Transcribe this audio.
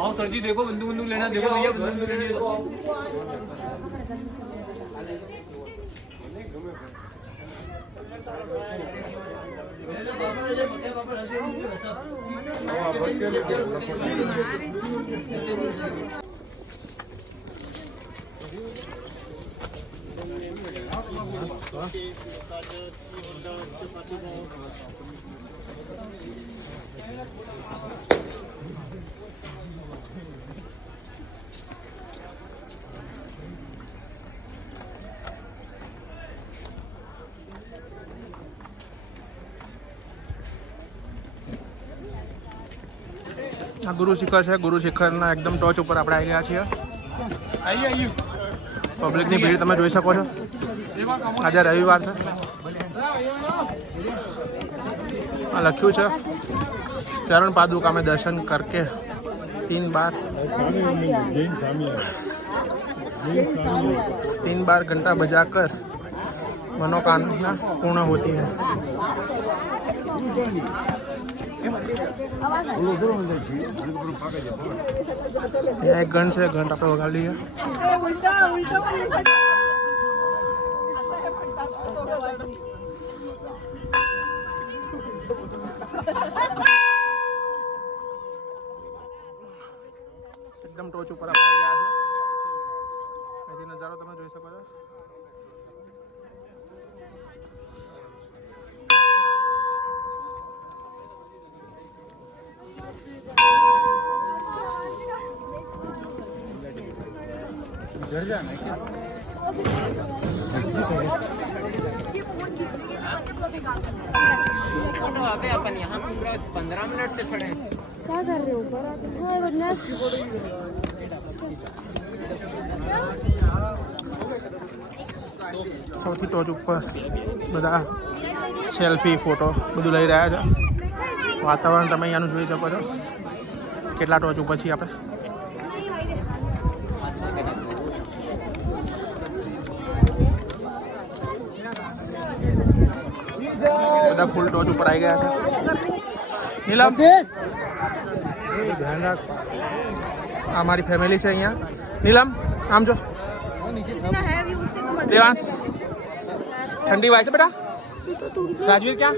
आओ सर जी, देखो बंदूक बंदूक लेना, देखो भैया बंदूक लेनी है तो આ ગુરુ શિખર છે. ગુરુ શિખરના એકદમ ટોચ ઉપર આપણે આવી ગયા છીએ. પબ્લિકની ભીડ તમે જોઈ શકો છો. આજે રવિવાર છે. આ લખ્યું છે चरण पादुका में दर्शन करके 3 बार घंटा बजाकर मनोकामना पूर्ण होती है. एक घंट से घंट आप वगा लिए. एकदम टोच ऊपर आप આવી ગયા છે. અહીંથી નજારો તમે જોઈ શકો છો. घर जाना है क्या? फोटो आ गए अपन यहाँ पूरा 15 मिनट से खड़े हैं. क्या कर रहे हो ऊपर? સૌથી ટોચ ઉપર બધા સેલ્ફી ફોટો બધું લઈ રહ્યા છે. વાતાવરણ તમે અહીંયાનું જોઈ શકો છો. કેટલા ટોચ ઉપર છીએ આપણે. બધા ફૂલ ટોચ ઉપર આવી ગયા છે. નીલમ ધ્યાન રાખ. આ મારી ફેમિલી છે અહીંયા. નીલમ આમ જો. देवांश ठंडी वाई से बेटा. राजवीर क्या